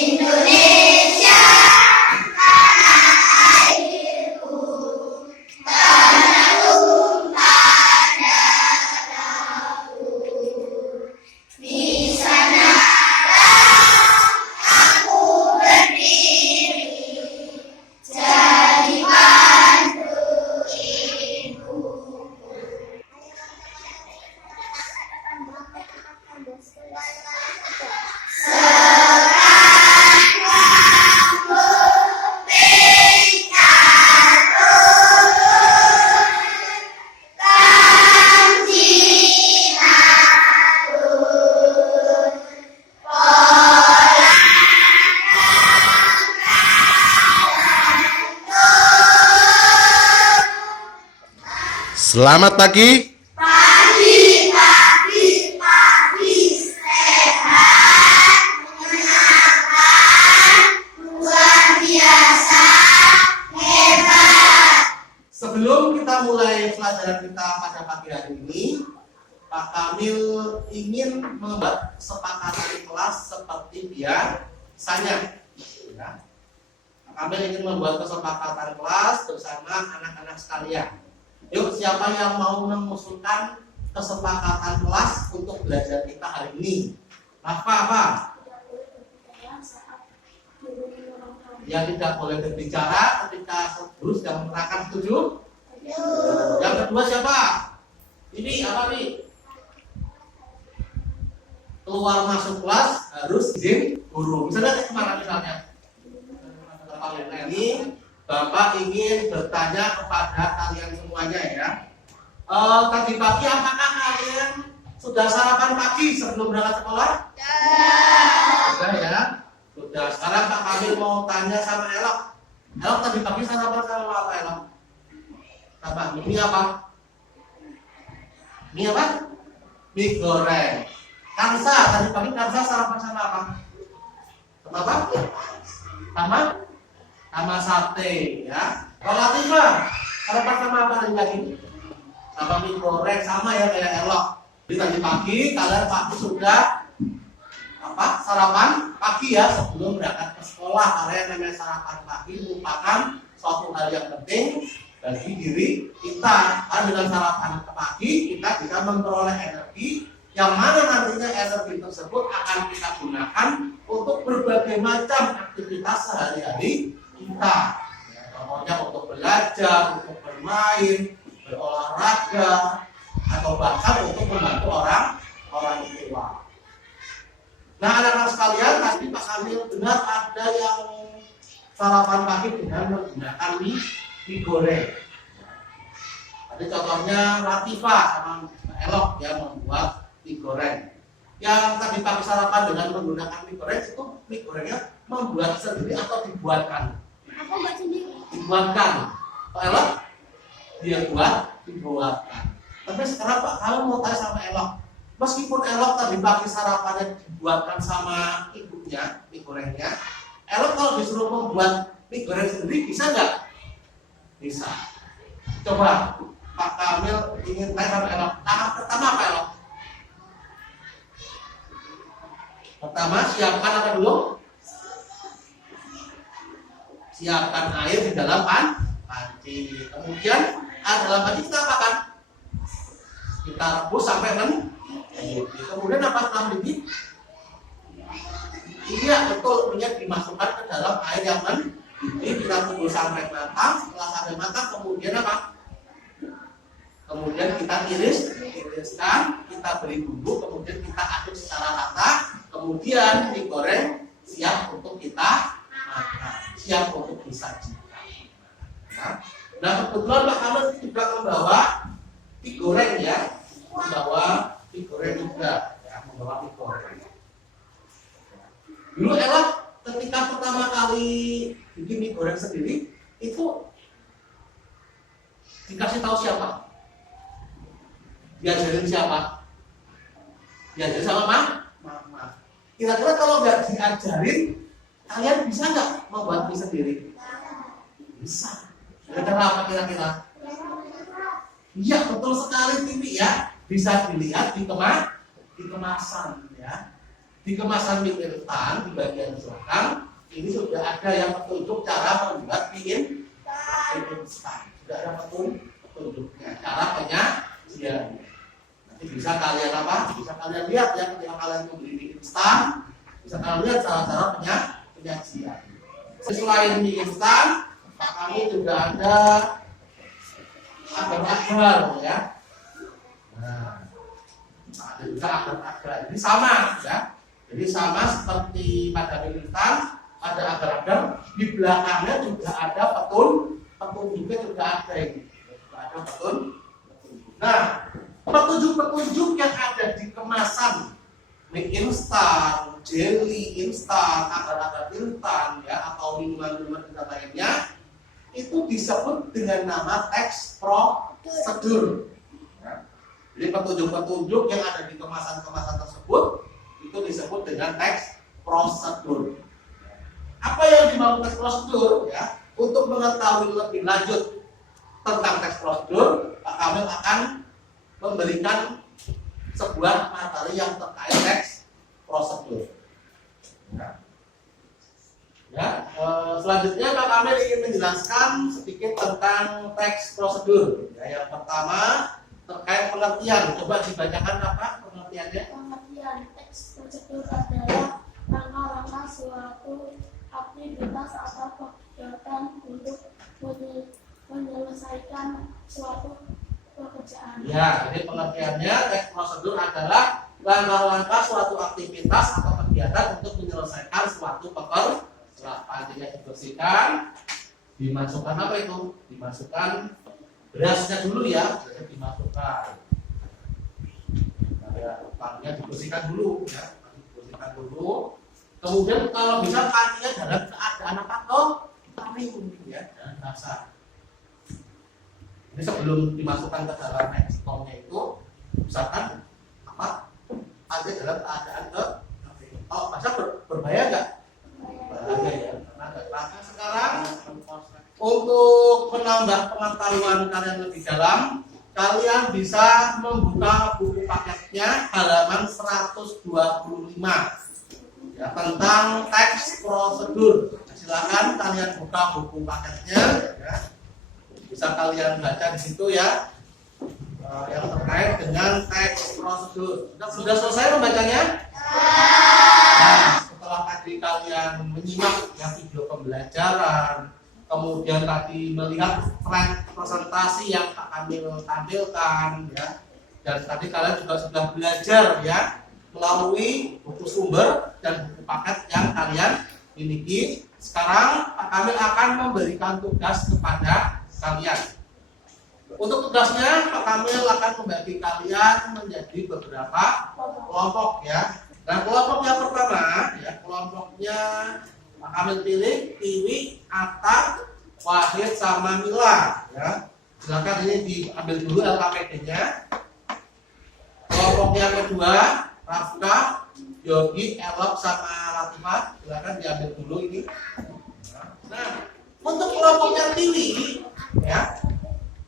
Indonesia, tanah airku, tanah tumpah darahku. Di sanalah aku berdiri, jadi mantu ibu. Selamat pagi. Pagi, sehat, menyenangkan, luar biasa, hebat. Sebelum kita mulai pelajaran kita pada pagi hari ini, Pak Kamil ingin membuat kesepakatan kelas seperti biasanya. Ya. Pak Kamil ingin membuat kesepakatan kelas bersama anak-anak sekalian. Yuk, siapa yang mau mengusulkan kesepakatan kelas untuk belajar kita hari ini? Apa? Yang tidak boleh berbicara ketika guru sedang menerangkan, setuju? Yang kedua siapa? Ini apa nih? Keluar masuk kelas harus izin guru. Misalnya kemana misalnya? Ini Bapak ingin bertanya kepada kalian semuanya ya. Tadi pagi apakah kalian sudah sarapan pagi sebelum berangkat sekolah? Sudah ya. Sudah. Sekarang Pak Kamil mau tanya sama Elok. Elok tadi pagi sarapan sama apa Elok? Apa? Ini apa? Ini apa? Mie goreng. Kansa tadi pagi Kansa sarapan sama apa? Sama apa? Sama sate ya. Kalau Latifah sarapan sama apa hari pagi? Sama mie goreng, sama ya kayak Elok. Jadi tadi pagi kalian pasti sudah sarapan pagi ya sebelum berangkat ke sekolah. Karena yang namanya sarapan pagi merupakan suatu hal yang penting bagi diri kita. Karena dengan sarapan pagi kita bisa memperoleh energi yang mana nantinya energi tersebut akan kita gunakan untuk berbagai macam aktivitas sehari-hari kita. Ya, contohnya untuk belajar, untuk bermain, berolahraga, atau bahkan untuk membantu orang tua. Nah, anak-anak sekalian, pasti Pak Kamil benar ada yang sarapan pagi dengan menggunakan mie goreng. Tadi contohnya Latifah sama Elok ya membuat mie goreng. Yang tadi pagi sarapan dengan menggunakan mie goreng itu mie gorengnya membuat sendiri atau dibuatkan? Aku buat sendiri. Dibuatkan. Pak Elok? Dia dibuatkan. Tapi sekarang Pak kalau mau tanya sama Elok, meskipun Elok tadi pagi sarapannya dibuatkan sama ibunya, mie gorengnya, Elok kalau disuruh membuat mie goreng sendiri bisa nggak? Bisa. Coba Pak Kamil ingin tanya sama Elok. Langkah pertama apa Elok? Pertama siapkan apa dulu? Siapkan air di dalam panci. Kemudian dalam panci kita apakan? Kita rebus sampai mendidih. Kemudian apa setelah mendidih? Iya betul, minyak dimasukkan ke dalam air yang mendidih. Kita tunggu sampai matang. Setelah sampai matang, kemudian apa? Kemudian kita tiriskan, kita beri bumbu, kemudian kita aduk secara rata. Kemudian mie goreng siap untuk kita makan, siap untuk disajikan. Nah kebetulan Pak Kamil juga membawa mie goreng ya, membawa mie goreng juga, ya, membawa mie goreng. Dulu Elok ketika pertama kali bikin mie goreng sendiri itu dikasih tahu siapa? Diajarin siapa? Diajarin sama mama. Kira-kira kalau nggak diajarin, kalian bisa nggak membuat mie sendiri? Bisa. Kira-kira apa kira-kira? Iya betul sekali Timi ya. Bisa dilihat di kemasan ya. Di di kemasan mie instan di bagian belakang ini sudah ada yang petunjuk cara membuat mie instan. Sudah ada petunjuknya cara penyajian. Nanti bisa kalian Bisa kalian lihat ya ketika kalian membeli mie instan, bisa kalian lihat cara-cara penyajian. Selain mie instan, kami juga ada agar-agar ya. Nah, ada juga agar-agar. Ini sama ya. Jadi sama seperti pada mie instan, ada agar-agar. Di belakangnya juga ada petunjuknya juga ada ini. Ada petunjuk. Nah, petunjuk-petunjuk yang ada di kemasan mie instan, jelly instan, agar-agar instan ya atau minuman-minuman instan lainnya itu disebut dengan nama teks prosedur. Ya. Jadi petunjuk-petunjuk yang ada di kemasan-kemasan tersebut itu disebut dengan teks prosedur. Apa yang dimaksud teks prosedur? Ya, untuk mengetahui lebih lanjut tentang teks prosedur, Pak Kamil akan memberikan sebuah materi yang terkait teks prosedur. Selanjutnya Pak Kamil ingin menjelaskan sedikit tentang teks prosedur. Yang pertama terkait pengertian. Coba dibacakan apa pengertiannya? Pengertian teks prosedur adalah langkah-langkah suatu aktivitas atau kegiatan untuk menyelesaikan suatu pekerjaan. Ya, jadi pengertiannya teks prosedur adalah langkah-langkah suatu aktivitas atau kegiatan untuk menyelesaikan suatu pekerjaan. Pantinya dibersihkan, dimasukkan apa itu? Dimasukkan berasnya dulu ya, dimasukkan. Pantinya dibersihkan dulu ya, dibersihkan dulu. Kemudian kalau bisa pantinya dalam keadaan apa toh? Kering ya, dan basah. Ini sebelum dimasukkan ke dalam ekspornya itu, misalkan apa? Pantinya dalam keadaan kering. Oh, masa berbahaya nggak? Ya. Nah, sekarang untuk menambah pengetahuan kalian lebih dalam, kalian bisa membuka buku paketnya halaman 125 ya, tentang teks prosedur. Silakan kalian buka buku paketnya ya. Bisa kalian baca di situ ya, yang terkait dengan teks prosedur. Sudah selesai membacanya? Nah, setelah tadi kalian menyimak ya video pembelajaran, kemudian tadi melihat slide presentasi yang Pak Kamil tampilkan ya, dan tadi kalian juga sudah belajar ya melalui buku sumber dan buku paket yang kalian miliki. Sekarang Pak Kamil akan memberikan tugas kepada kalian. Untuk tugasnya Pak Kamil akan membagi kalian menjadi beberapa kelompok ya. Nah, kelompok yang pertama ya, kelompoknya Pak Kamil pilih Tiwi, Atta, Wahid sama Mila ya. Silakan ini diambil dulu LKPD-nya. Kelompok yang kedua Rafka, Yogi, Elok sama Latifah. Silakan diambil dulu ini. Nah, untuk kelompoknya Tiwi ya,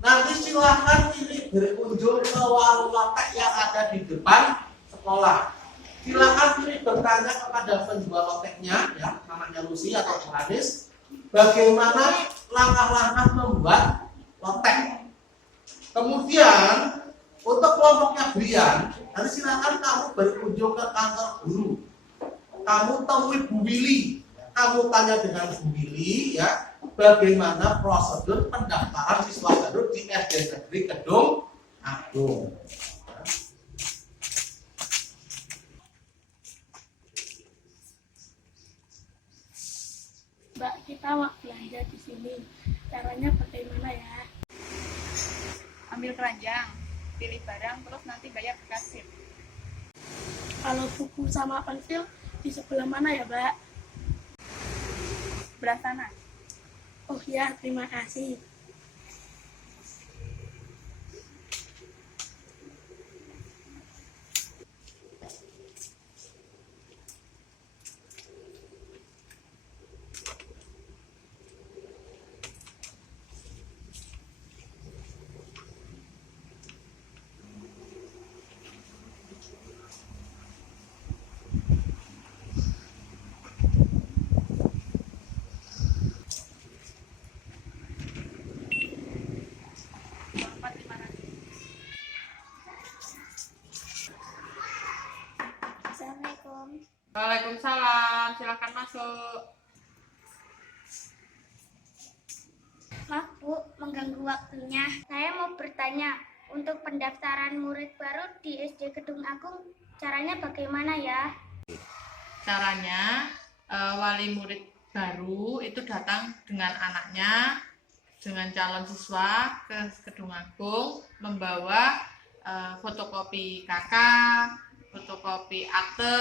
nanti silakan ini berkunjung ke warung lotek yang ada di depan sekolah. Silakan ini bertanya kepada penjual loteknya ya, namanya Lucy atau Johannes, bagaimana langkah-langkah membuat lotek. Kemudian untuk kelompoknya Brian, nanti silakan kamu berkunjung ke kantor guru. Kamu temui Bu Willy. Kamu tanya dengan Bu Willy ya, bagaimana prosedur pendaftaran siswa baru di SD Negeri Kedung Agung. Mbak, kita mau belanja di sini. Caranya bagaimana ya? Ambil keranjang, pilih barang, terus nanti bayar ke kasir. Kalau buku sama pensil di sebelah mana ya, Mbak? Sebelah sana. Oh ya, terima kasih. masuk. Maaf Bu, mengganggu waktunya. Saya mau bertanya, untuk pendaftaran murid baru di SD Kedung Agung, caranya bagaimana ya? Caranya, wali murid baru itu datang dengan anaknya, dengan calon siswa ke Kedung Agung, membawa fotokopi KK, fotokopi akte,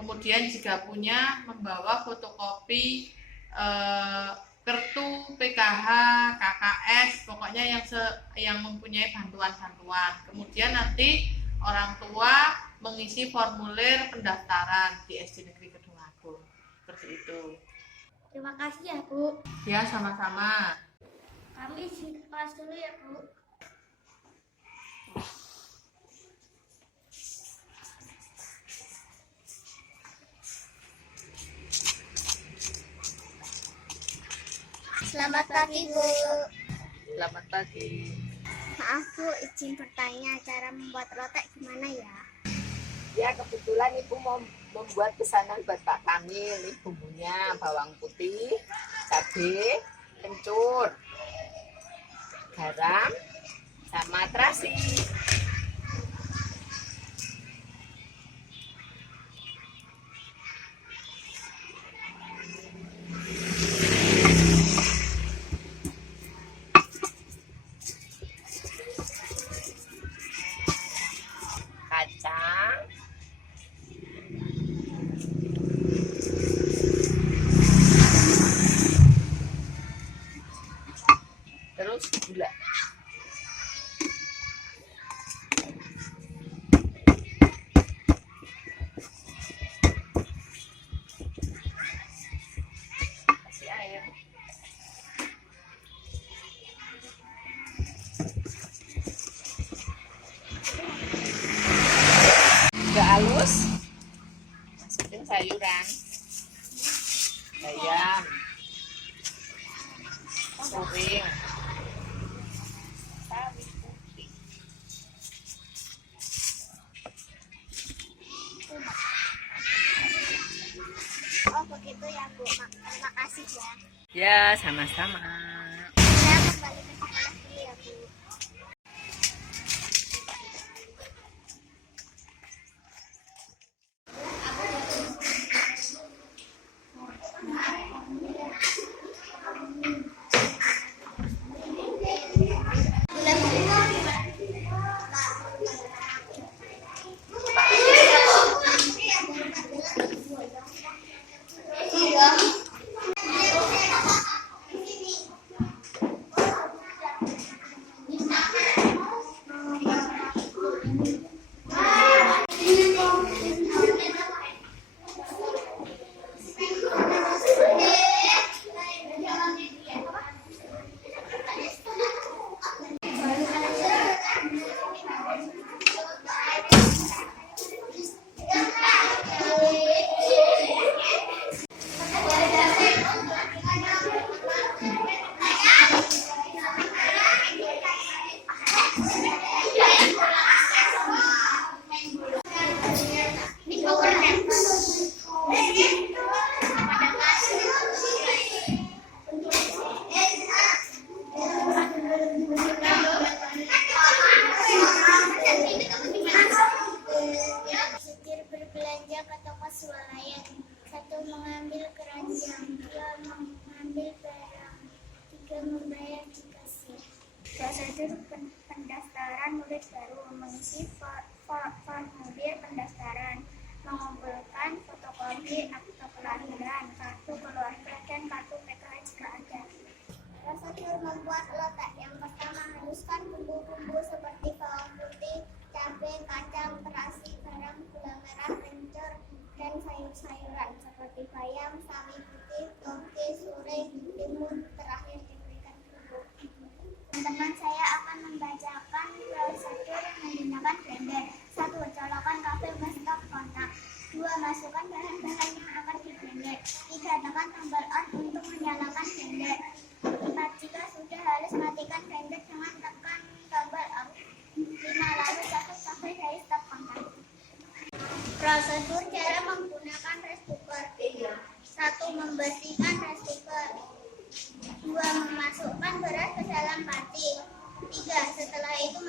kemudian jika punya membawa fotokopi kartu PKH, KKS, pokoknya yang mempunyai bantuan-bantuan. Kemudian nanti orang tua mengisi formulir pendaftaran di SD Negeri Kedung Agung. Seperti itu. Terima kasih ya Bu. Ya, sama-sama. Kami izin ke kelas dulu ya Bu. Selamat pagi Bu. Selamat pagi. Maaf Bu, izin bertanya cara membuat lotek gimana ya? Ya, kebetulan Ibu mau membuat pesanan buat Pak Kamil. Ini bumbunya bawang putih, cabai, kencur, garam, sama terasi. Kacang, terus gula. Kasih air. Udah halus, masukin sayuran, bayam, kuring, sawi putih. Oh begitu ya Bu, terima kasih ya. Ya, sama-sama. Saya kembali ke sekolah dulu ya Bu. Sikir berbelanja ke toko swalayan. 1. Mengambil keranjang. 2. Mengambil barang. 3. Membayar di kasir. Prosedur pendaftaran murid baru: mengisi formulir pendaftaran, mengumpulkan fotokopi akte kelahiran, kartu keluarga, dan kartu PKH jika ada. Prosedur membuat lotek: yang pertama, haluskan bumbu-bumbu seperti bawang putih, cabai, kacang, terasi, garam, gula merah, kencur, dan sayur-sayuran seperti bayam, sawi putih, toge, serai, timun. Terakhir diberikan bubuk. Teman-teman, saya akan membacakan prosedur yang menggunakan blender. 1. Colokan kabel ke stop kontak. 2. Masukkan bahan-bahan yang akan di blender. 3. Tekan tombol on untuk menyalakan blender. 4. Jika sudah halus, matikan blender dengan tekan tombol off. 5. Lalu tutup kabel dari stop kontak. Prosedur cara menggunakan rice cooker. 1. membersihkan rice cooker. 2. Memasukkan beras ke dalam panci. 3. Setelah itu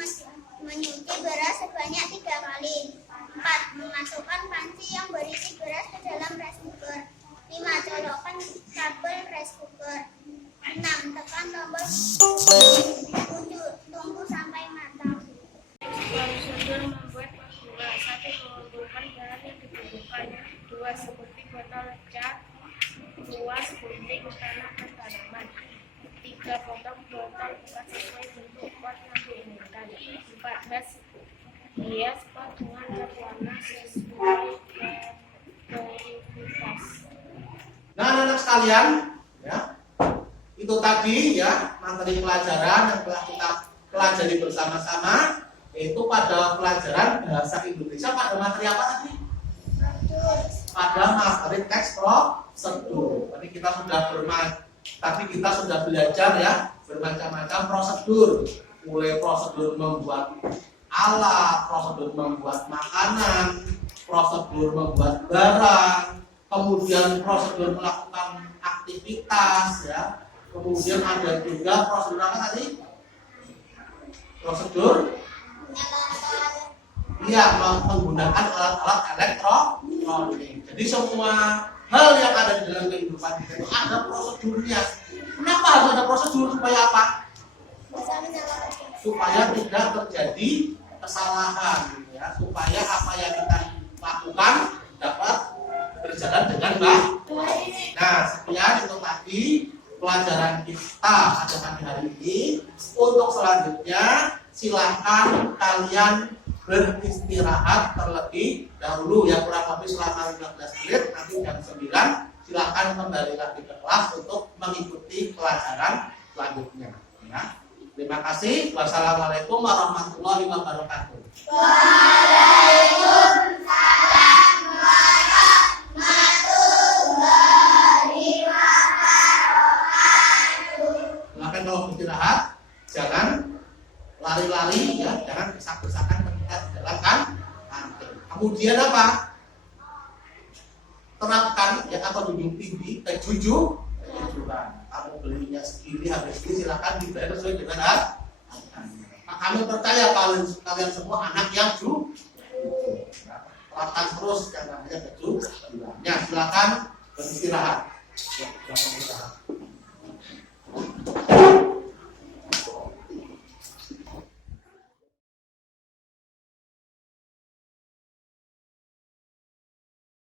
menyuci beras sebanyak 3 kali. 4. Memasukkan panci yang berisi beras ke dalam rice cooker. 5. Colokkan kabel rice cooker. 6. Tekan tombol. 7. Tunggu sampai matang. Prosedur membuat gula. 1. Mengumpulkan bahan yang dibutuhkan. 2. Seperti botol cat. 2. Gunting tanah dan tanaman. 3. Potong botol bekas sesuai bentuk pot yang diinginkan. 4. Hias pot dengan cat warna sesuai prioritas. Nah, anak-anak sekalian, ya, itu tadi ya materi pelajaran yang telah kita pelajari bersama-sama, yaitu pada pelajaran bahasa Indonesia pada materi apa tadi? Pada materi teks prosedur. Tadi kita sudah belajar ya bermacam-macam prosedur, mulai prosedur membuat alat, prosedur membuat makanan, prosedur membuat barang, kemudian prosedur melakukan aktivitas ya, kemudian ada juga prosedur apa tadi? Prosedur ya menggunakan alat-alat elektronik. Jadi semua hal yang ada di dalam kehidupan kita itu ada prosedurnya. Kenapa harus ada prosedur? Supaya apa? Supaya tidak terjadi kesalahan ya, supaya apa yang kita lakukan dapat berjalan dengan baik. Nah, sekian itu tadi pelajaran kita pada pagi hari ini. Untuk selanjutnya silakan kalian beristirahat terlebih dahulu ya, kurang lebih selama 15 menit. Nanti jam 9 silakan kembali lagi ke kelas untuk mengikuti pelajaran selanjutnya ya. Terima kasih. Wassalamualaikum warahmatullahi wabarakatuh. Waalaikumsalam warahmatullahi wabarakatuh. Silakan kalau beristirahat jangan lari-lari ya, jangan desak-desakan ketika di dalam kantin. Kemudian apa? Terapkan ya atau duduk tinggi, kejujuran. Kamu belinya segini, habis ini silakan dibayar sesuai dengan harganya. Kami percaya kalian semua anak yang jujur. Terapkan terus yang namanya kejujuran. Ya, silakan beristirahat. Ya, silakan beristirahat.